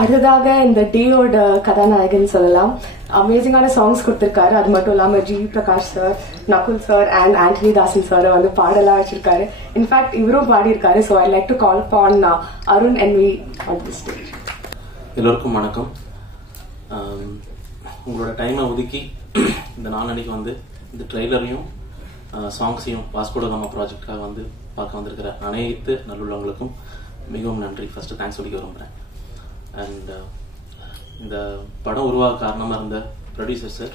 அடுத்ததாக இந்த டேயோட கதாநாயகன் சொல்லலாம். அமேசிங்கான சாங்ஸ் கொடுத்திருக்காரு. அது மட்டும் இல்லாம G Prakash sir, Nakul sir and Antony Dasan sir வந்து பாடலாம் வச்சிருக்காரு. இன்ஃபேக்ட் இவரும் பாடியிருக்காரு. So I like to call upon Arun envy on the stage. எல்லோருக்கும் வணக்கம். உங்களோட டைமை ஒதுக்கி இந்த நாளன்னைக்கு வந்து இந்த ட்ரெய்லரையும் சாங்ஸையும் வாஸ்கோ ட காமா ப்ராஜெக்டுக்காக வந்து பார்க்க வந்திருக்கிற அனைத்து நல்லுள்ளவங்களுக்கும் மிகவும் நன்றி. ஃபர்ஸ்ட் தேங்க்ஸ் சொல்லிக்க விரும்புகிறேன். அண்ட் இந்த படம் உருவாக காரணமாக இருந்த ப்ரொடியூசர் சார்,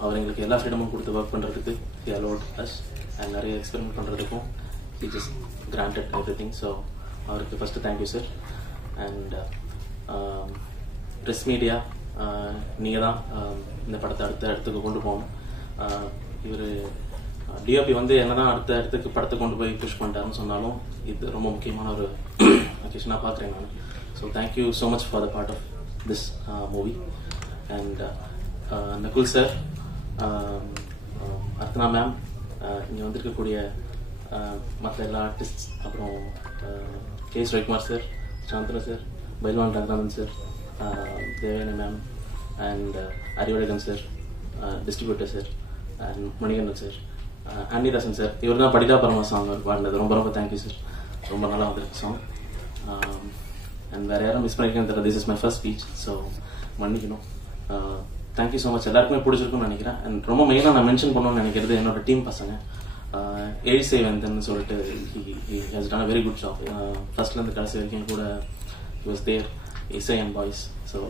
அவர் எங்களுக்கு எல்லா ஃப்ரீடமும் கொடுத்து ஒர்க் பண்ணுறதுக்கு ஹி அலோட் அஸ் அண்ட் நிறைய எக்ஸ்பெரிமெண்ட் பண்ணுறதுக்கும் he just granted everything. So அவருக்கு first thank you sir. And press media, நீங்கள் தான் இந்த படத்தை அடுத்த இடத்துக்கு கொண்டு போகணும். இவர் டிஓபி வந்து என்னதான் அடுத்த இடத்துக்கு படத்தை கொண்டு போய் புஷ் பண்ணிட்டாருன்னு சொன்னாலும் இது ரொம்ப முக்கியமான ஒரு அக்கேஷனாக பார்க்குறேன் நான். So thank you so much for the part of this movie. And Nakul sir, Arthana ma'am, இங்கே வந்திருக்கக்கூடிய மற்ற எல்லா ஆர்டிஸ்ட், அப்புறம் K Srikumar sir, Santhana sir, Pailwan Ranganathan sir, Devayani ma'am and Arivazhagan sir, distributor sir and Manikandan sir, Andidasan sir, இவர் தான் படிடா பரமா சாங் பாடினது. ரொம்ப ரொம்ப தேங்க்யூ சார். ரொம்ப நல்லா வந்திருக்கு சாங். அண்ட் வேற யாரும் மிஸ் பண்ணிருக்கேன்னு தெரியல. This is my first speech, so மன்னிக்கணும். Thank you so much. எல்லாருக்குமே பிடிச்சிருக்குன்னு நினைக்கிறேன். அண்ட் ரொம்ப மெயினாக நான் மென்ஷன் பண்ணணும்னு நினைக்கிறது என்னோட டீம் பசங்க. ஏழிசை வேந்தன் சொல்லிட்டு he has done a very good job. ஃபர்ஸ்ட்லேருந்து கடைசி வரைக்கும் கூட he was there, Isai and boys. So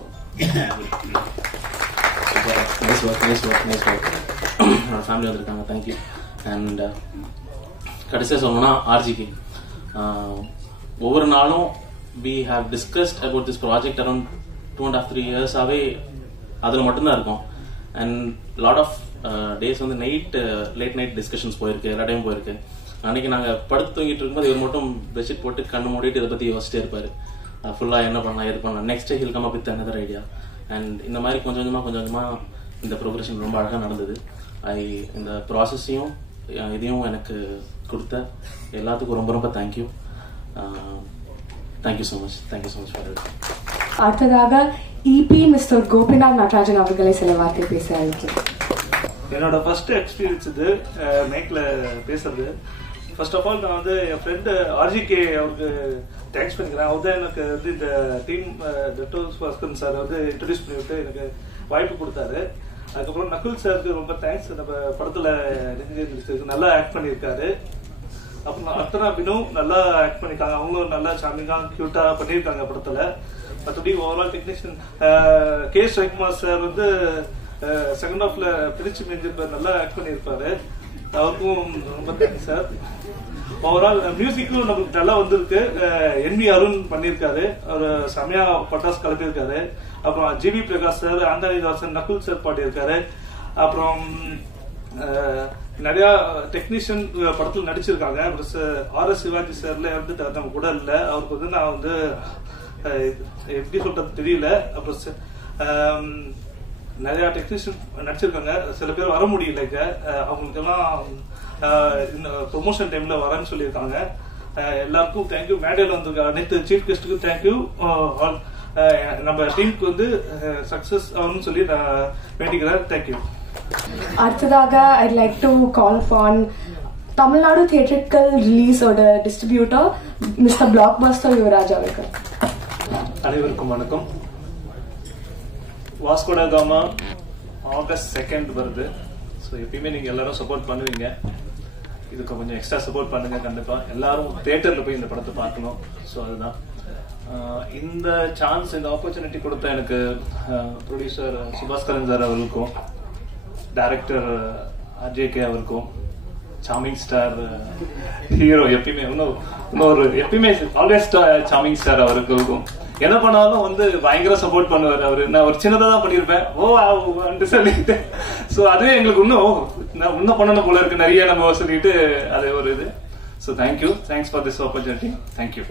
nice work. என்னோட ஃபேமிலி வந்திருக்காங்க. தேங்க்யூ. அண்ட் கடைசியாக சொல்லணும்னா ஆர்ஜிகே, ஒவ்வொரு நாளும் we have discussed about this project around 2.5-3 years ஆவே அதில் மட்டும்தான் இருக்கும். அண்ட் லாட் ஆஃப் டேஸ் வந்து லேட் நைட் டிஸ்கஷன்ஸ் போயிருக்கு, எல்லா டைமும் போயிருக்கு. அன்னைக்கு நாங்கள் படுத்து தூங்கிட்டு இருக்கும்போது இவர் மட்டும் பெட்ஷீட் போட்டு கண்ணு மூடிட்டு இதை பற்றி யோசிச்சிட்டே இருப்பார். ஃபுல்லாக என்ன பண்ணலாம், எது பண்ணலாம், next hill come up with another idea. And இந்த மாதிரி கொஞ்சம் கொஞ்சமாக இந்த ப்ரோக்ரஷன் ரொம்ப அழகாக நடந்தது. இந்த ப்ராசஸையும் இதையும் எனக்கு கொடுத்த எல்லாத்துக்கும் ரொம்ப ரொம்ப thank you. Thank you so much. Thank you so much for it. அடுத்ததாக இபி மிஸ்டர் கோபிநாத் நடராஜன் அவர்களை சில வார்த்தை பேச அழைக்கிறேன். என்னோட ஃபர்ஸ்ட் எக்ஸ்பீரியன்ஸ் இது மைக்ல பேசுறது. ஃபர்ஸ்ட் ஆஃப் ஆல் நான் வந்து என் ஃப்ரெண்டு ஆர்ஜிகே அவருக்கு தேங்க்ஸ் பண்ணிக்கிறேன். அவர் தான் எனக்கு வந்து இந்த டீம் டாக்டர் பாஸ்கரன் சார் வந்து இன்ட்ரடியூஸ் பண்ணிவிட்டு எனக்கு வாய்ப்பு கொடுத்தாரு. அதுக்கப்புறம் நகுல் சாருக்கு ரொம்ப தேங்க்ஸ். நம்ம படத்துல நல்லா ஆக்ட் பண்ணியிருக்காரு. அப்புறம் அர்த்தனா பினும் நல்லா ஆக்ட் பண்ணிருக்காங்க. அவங்களும் நல்லா சாமிங்கா கியூட்டா பண்ணியிருக்காங்க படத்துல. மற்றபடி overall technician K Srikumar sir வந்து செகண்ட் ஹாஃப்ல பிரிச்சு மேஞ்சிருப்பாரு, நல்லா ஆக்ட் பண்ணியிருப்பாரு. அவருக்கும் ரொம்ப தேங்க்ஸ் சார். ஓவரால் மியூசிக்கும் நமக்கு நல்லா வந்திருக்கு. என்வி அருண் பண்ணியிருக்காரு, அவர் செமையா பட்டாசு கலப்பியிருக்காரு. அப்புறம் ஜிவி பிரகாஷ் சார், ஆண்டனி தாசன், நகுல் சார் பாடியிருக்காரு. அப்புறம் நிறைய டெக்னீஷியன் படத்துல நடிச்சிருக்காங்க. ஆர்.எஸ். சிவாஜி சார்ல வந்து நம்ம கூட இல்ல, அவருக்கு வந்து நான் வந்து எப்படி சொல்றது தெரியல. அப்புறம் நிறைய டெக்னீஷியன் நடிச்சிருக்காங்க. சில பேர் வர முடியல, அவங்களுக்கு எல்லாம் ப்ரொமோஷன் டைம்ல வரேன்னு சொல்லியிருக்காங்க. எல்லாருக்கும் தேங்க்யூ. மேடையில் வந்திருக்க அனைத்து சீஃப் கெஸ்டுக்கும் தேங்க்யூ. நம்ம டீமுக்கு வந்து சக்சஸ் ஆகணும்னு சொல்லி நான் வேண்டிக்கிறேன். தேங்க்யூ. அடுத்ததாக I'd like to call upon Tamil Nadu theatrical ரிலீஸோட டிஸ்ட்ரிபியூட்டர் மிஸ்டர் பிளாக்பஸ்டர் யுவராஜ் அவர்கள். அனைவருக்கும் வணக்கம். வாஸ்கோ ட காமா ஆகஸ்ட் 2 வருது. ஸோ எப்பயுமே நீங்க எல்லாரும் சப்போர்ட் பண்ணுவீங்க, இதுக்கு கொஞ்சம் எக்ஸ்ட்ரா சப்போர்ட் பண்ணுங்க. கண்டிப்பா எல்லாரும் தியேட்டர்ல போய் இந்த படத்தை பார்க்கணும். ஸோ அதுதான் இந்த சான்ஸ், இந்த ஆப்பர்ச்சுனிட்டி கொடுத்த எனக்கு ப்ரொடியூசர் சுபாஸ்கரன் சார் அவர்களுக்கும், டைரக்டர் அஜய்கே அவருக்கும், சாமிங் ஸ்டார் ஹீரோ எப்பயுமே இன்னொரு எப்பயுமே ஆல்வேஸ் சாமிங் ஸ்டார் அவருக்கும் என்ன பண்ணாலும் வந்து பயங்கர சப்போர்ட் பண்ணுவார் அவரு. நான் ஒரு சின்னதா தான் பண்ணிருப்பேன் சொல்லிட்டு, சோ அதுவே எங்களுக்கு இன்னும் பண்ணணும் போல இருக்கு நிறைய நம்ம சொல்லிட்டு அது ஒரு இது. So thank you. Thanks for this opportunity. Thank you.